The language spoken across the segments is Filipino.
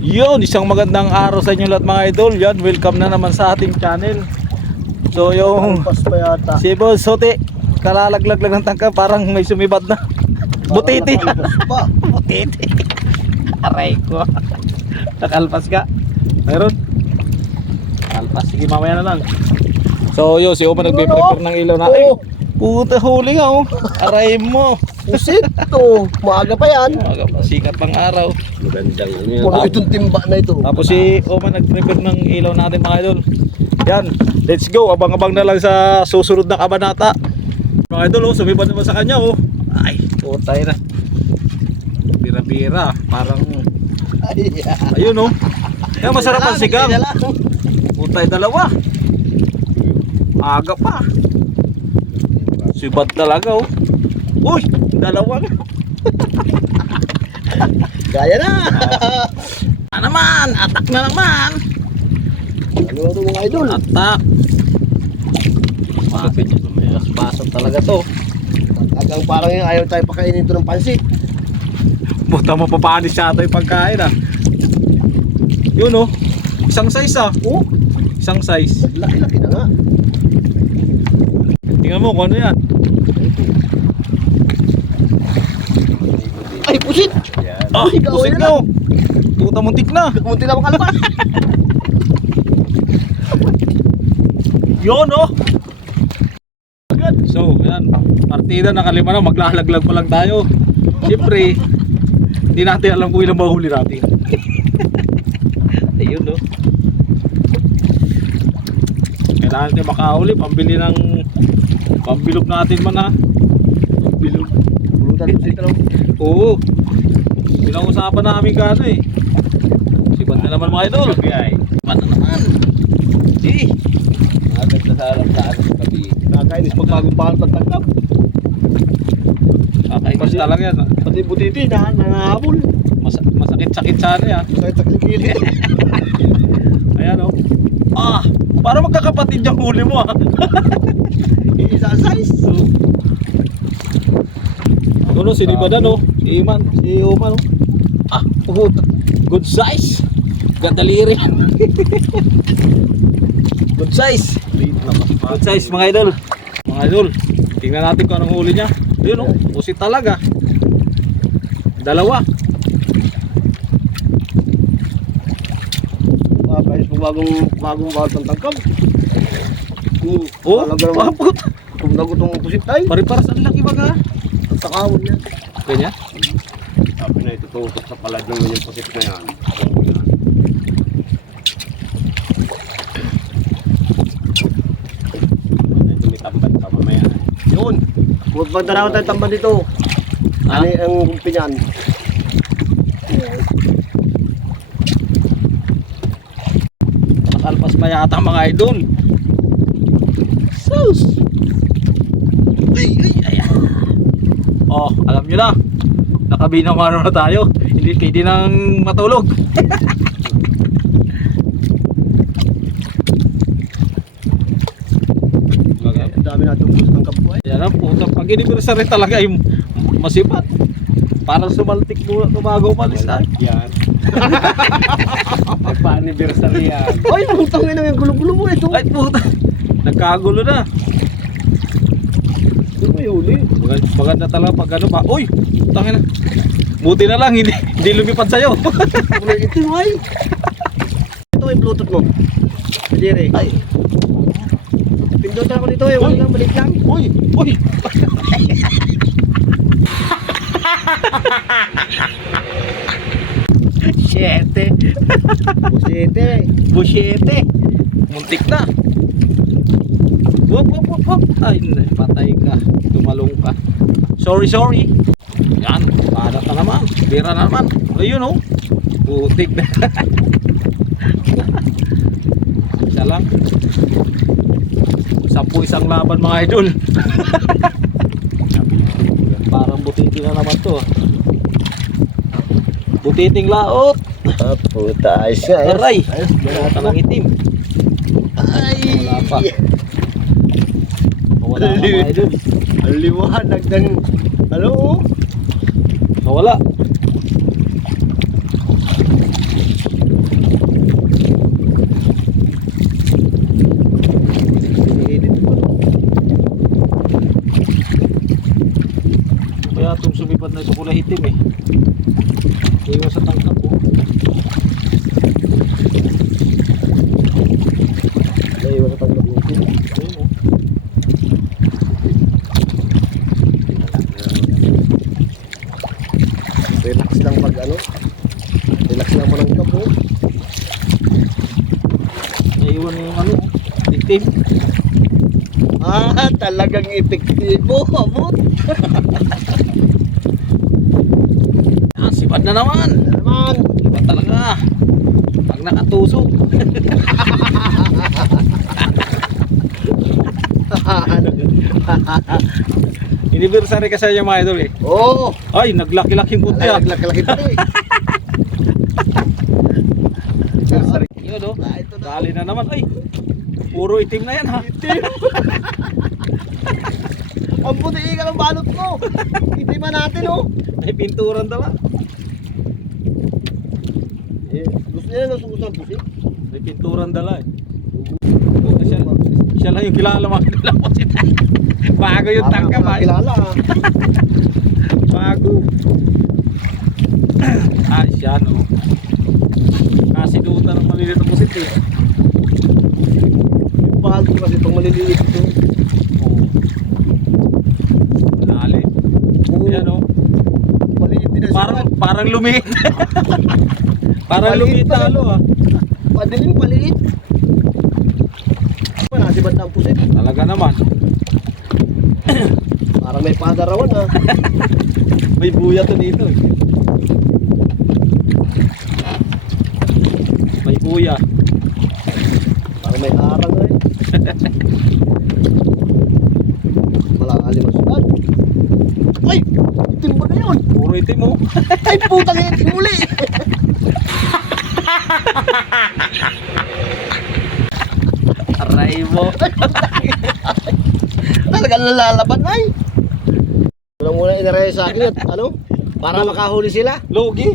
Yun, isang magandang araw sa inyo lahat mga idol. Yan, welcome na naman sa ating channel. So yung Pas pa yata. si Boss Sote, kalalaglag lang ng tangka, parang may sumibad na. Butiti. Butiti. Aray ko. Nakalpas ka. Mayroon. Nakalpas. Sige, mamaya na lang. So yun, si Oma nagpe-prepare ng ilaw na. Ay, puta, huli nga oh. Aray mo. Pusit to. Maaga pa yan. Sikat pang araw. Magandang ano. Itong timba na ito. Tapos si Oma nag-prepare ng ilaw natin mga idol. Yan, let's go. Abang-abang na lang sa susunod na kabanata. Mga idol, oh, sumibad naman sa kanya oh. Ay, putay na. Bira-bira, parang ayun oh. Yan, masarap ang sigang. Putay, dalawa. Aga pa. Sibad talaga oh. Uy, dalawa nga. Gaya na. Na naman, atak na naman. Ano ito mga idol? Atak. Basot talaga to. Hanggang parang yung ayaw tayo pakainin ito ng pansit. Buta mo papanis siya ito yung pagkain ah. Yun oh. Isang size ah. Oh, Isang size. laki-laki na nga. Tingnan mo kung ano yan. Ay, pusit! Ah, Ikaw, pusit yun na oh. Puta muntik na. Munti na makalabas. Yun oh. So, yan. Partida nakalima na. Maglalaglag pa lang tayo. Siyempre, hindi natin alam kung ilang mahuli natin. Ayun oh. Kailangan tayo makahuli. Pambili ng pambilog natin man ha. Pambilog. Pulutan pusit na lang. Oo. Pinag-usapan namin ka eh. Sibat na naman mga idol. Sibat na naman. Sige. Agad na sa alam sa akin sa gabi. Nakakainis magbagong bahal pagtangkap. Kakainis talaga yan. Pati butiti na nangahabol. Masakit-sakit sana yan. Sakit sa kilikili. Ayan oh. Ah, para magkakapatid yung huli mo ah. Isa size. Ano, sinibadan oh. Si Iman, si Oman oh. Ah, good size. Gadaliri. Good size. Good size mga idol. Mga idol, tingnan natin kung anong huli niya. Ayun oh, pusit talaga. Dalawa. Kahit bagong bahal pagtangkap. Oh, talaga naman. paput. Kung nagutong pusit tayo. Pare-paras ang laki baga. Ang takawon yan. Kanya? Sabi na itututok sa palad ng yung pusit na yan. Tumitambad ka mamaya. Yun. Huwag magtanaw tayo tambad dito. Ha? Ano ang pinyan? Nakalpas pa yata mga idol. Sus! Ay. Oh, alam nyo na. Nakabinamano na tayo. Hindi nang matulog. Ang dami natin pusit ng kabuhay. Yan ang puta. Pag anniversary talaga yung masipat. Parang sumaltik muna tumago umalis na. Yan. Ay pa-anniversary yan. Ay, putang ina yung gulo-gulo mo ito. Ay puta. Nagkagulo na. Ito may huli. Maganda talaga pag ano pa. Uy! Tangina. Buti na lang hindi lumipad sa'yo. Kulay itim ay. Ito yung bluetooth mo. Dire. Ay. Pindutan ako dito eh. Wala lang, balik lang. Uy! Uy! Siyete. Busete. Busyete. Muntik na. Wop. Ay, patay ka. Tumalong ka. Sorry. Yan. Padat na naman. Bira na naman. Ayun oh. Putik na. Isa lang. 10 isang laban mga idol. Parang butiti na naman to. Butiting laot. Ah, puta. Ayos nga. Aray. Ayos. Wala ng itim. Ay. Wala pa. Wala na mga idol. Ang liwanag ng... Ano? Nawala. itim eh. Iwan sa tangkap po. Naiwan sa tanggap yung itim. Ayun oh. Relax lang pag ano. Relax lang manangkap po. Naiwan yung ano, itim. Ah, talagang epektibo, abot. Ah, sibad na naman. Naman. Sibad talaga. Pag nakatusok. Anniversary kasi yung mga idol eh. Oo. Ay, naglaki-laking puti Ay, ah. naglaki-laki pa rin. Yun oh. Ah, ito na. Dali na naman. Ay, puro itim na yan ha. Itim. Ang puti ka ng balot mo. Itim pa natin oh. May pinturan dala. Eh, gusto niya na sumusang puti. May pinturan dala eh. Buta siya lang yung kilala mga kilala mo si Tay. Bago yung tangkap ay. Kilala ah. Bago. Ah, siya no. Kasi duta ng maliliit na pusit eh. Yung bahal ko kasi itong maliliit ito. Oo. Dali. Yan oh. Maliit din na Parang lumiit. Parang Maliit lumiit pa talo ah. Padilim, paliit. Nasibad na ang pusit. Talaga naman. Parang may padarawan ah. May buya to dito eh. May buya. Parang may harang eh. Malalim ang sugat. Ay! Itim ba na yun? Puro itim oh. Ay putang itim muli! Aray mo. Talagang nalalaban ay! Muna inaraya sa akin at ano? Para makahuli sila. Logi.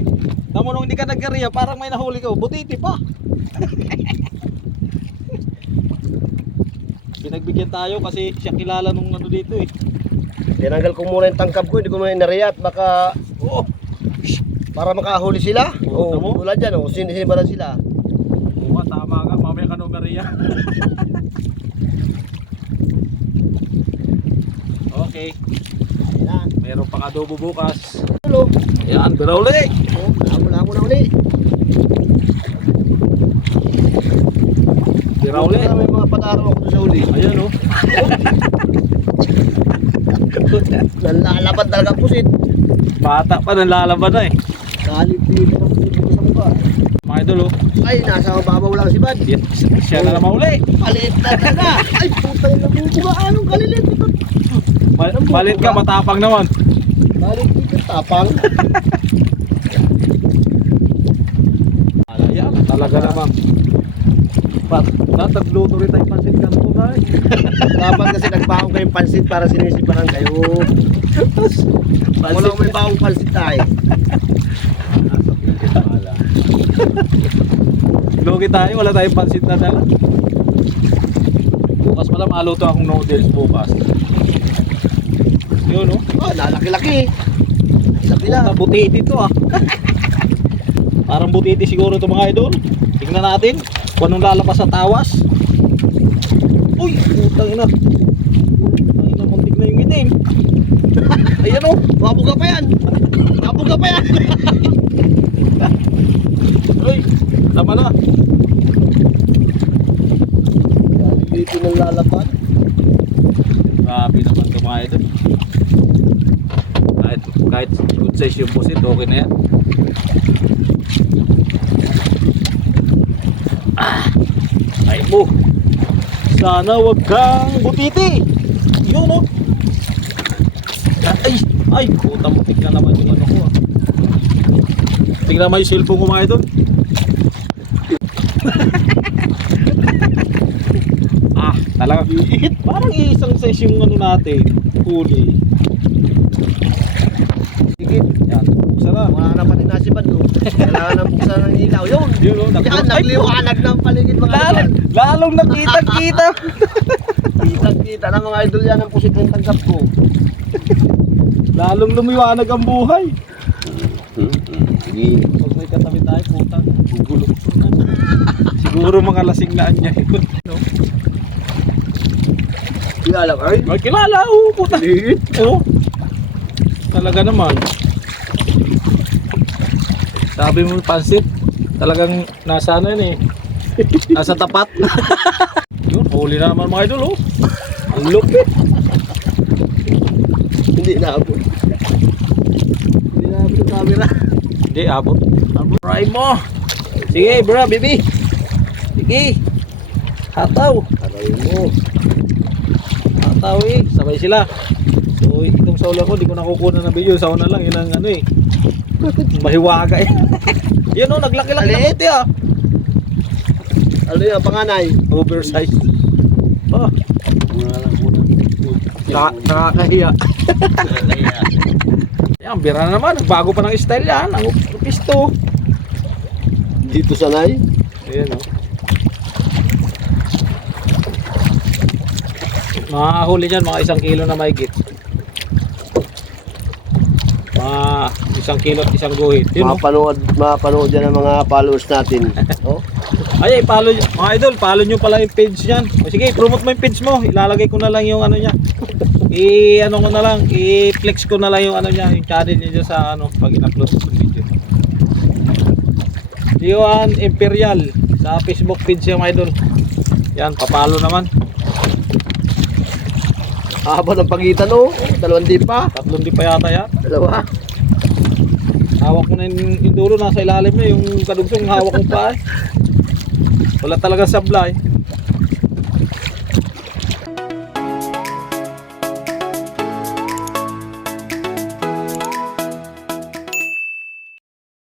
Tamo nung hindi ka nagkariya, parang may nahuli ka. Butiti pa. Pinagbigyan tayo kasi siya kilala nung ano dito eh. Tinanggal ko muna yung tangkab ko, hindi ko muna inaraya at baka Oo. para makahuli sila. Oo, tamo. Tulad dyan, sinibaran sila. Oo, tama nga. Mamaya ka nung nariya. Okay. Ayan. Meron pang adobo bukas. Hello. Ayan, birauli. Oh, lamo na uli. Birauli. May mga padaraw ako doon sa uli. Ayan oh. Nalalaban talaga ang pusit. Bata pa nang lalaban na eh. Kalipin ang pusit dito sa mukha. Mga idol oh. Ay, nasa babaw lang si Bad. Siya na naman uli. Palit na talaga. Ay, puta yung nabubuga. Anong kalilit ito? Malit ka, matapang naman. Balik dito, tapang. Ayan, talaga naman. Natagluto rin tayo pansit kanto na eh. Dapat kasi nagbaong kayong pansit para sinisiparan kayo. Wala may baong pansit tayo. Lugi tayo, wala tayong pansit na dala. Bukas pala maluto akong noodles bukas. Yun no? Oh, lalaki-laki. Sabi Puta, lang. butiti to ah. Parang butiti siguro to mga idol. Tingnan natin kung anong lalabas sa tawas. Uy, putang ina. Putang ina, muntik na yung itim. Ayan oh. Mabuga pa yan. Mabuga pa yan. Uy, tama na. Dito ng lalaban. Grabe naman ito mga idol. Kahit good size yung pusit, okay na yan. Ay mo. Sana wag kang butiti. Yun o. Ay, puta mo. Tignan naman yung ano ko ah. Tignan naman yung cellphone ko mga idol. Talaga. Parang isang size yung ano natin. Huli. Sige. Yan. Sarap. Wala na pati nasiban no. Kailangan ng buksan ng ilaw. Yun. Yun o. Yan, nagliwanag ng paligid mga idol. Lalong nakita-kita. Kitang-kita ng mga idol yan ang pusit ng tanggap ko. Lalong lumiwanag ang buhay. Sige. Pag may katabi tayo, putang. Gugulo. Siguro mga lasing na niya yun. No? Kilala ka rin? Ay, kilala, oo, puta. Oo. Talaga naman. Sabi mo pansit, talagang nasa ano yun eh. Nasa tapat. Yun, huli na naman mga idol, oh. Ang lupit. Hindi naabot. Hindi naabot yung camera. Hindi, abot. Abot. Try mo. Sige, bro, baby. Sige. Hataw. Aray mo. Hataw eh. Sabay sila. So, itong saula ko, di ko nakukuha na video. Sauna lang, yun ang ano eh. Mahiwaga eh. Yan oh, naglaki-laki na puti ah. Ano yan, panganay? Oversize. Oh, Wala lang po nakakahiya. Yan, bira na naman. Bago pa ng style yan. Ang pisto. Dito sanay. Ayan oh. Mahuli niyan mga 1 kilo na mahigit. Mga 1 kilo at 1 guhit. Yun oh. Mapanood yan ang mga followers natin. Oh? Ay, follow mga idol, follow nyo pala yung page niyan. O sige, promote mo yung page mo. Ilalagay ko na lang yung ano niya. Ano ko na lang, i-flex ko na lang yung ano niya, yung channel niya sa ano pag in-upload ko yung video. Diwan Imperial sa Facebook page yung mga idol. Yan, papalo naman. Haba ng pagitan oh. 2 di pa. 3 di pa yata yan. 2. Hawak ko na yung dulo, nasa ilalim na yung kadugsong hawak ko pa eh. Wala talaga sablay.